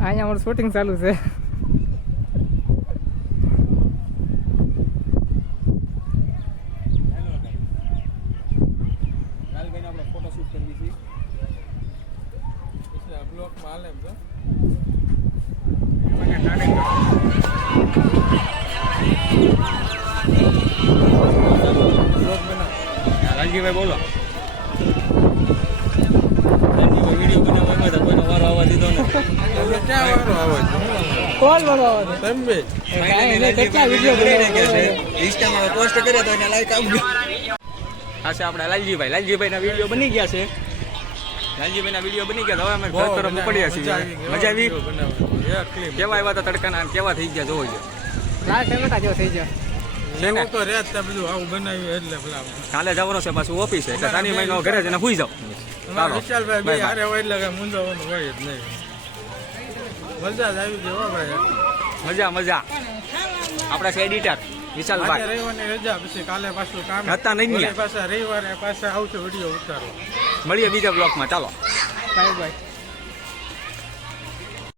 અહીંયા અમારું શૂટિંગ ચાલુ છે. લાલજીભાઈ બોલો. વિડીયો બનાવવામાં તો કોઈનો વારો આવવા દીધો નથી. કોલ વાળો કેટલા વિડીયો ઇન્સ્ટામાં પોસ્ટ કર્યા તો એને લાઈક આપજો. આ છે આપણા લાલજીભાઈના વિડીયો બની ગયા છે. લાલજીભાઈના વિડીયો બની ગયા. હવે અમે ઘર તરફ પડ્યા છીએ. મજા આવી. કેવા આવ્યા હતા તડકાના કેવા થઈ ગયા જોવો. લાલ ટમેટા જેવો થઈ ગયો. કાલે જવાનો છે પાછું ઓફિસ એટલે શનિ મહિનો ઘરે જઈને સુઈ જાવ. મજા આપડા છે એડિટર વિશાલભાઈ હતા નહીં. મળીએ બીજા બ્લોકમાં. ચાલો બાય બાય.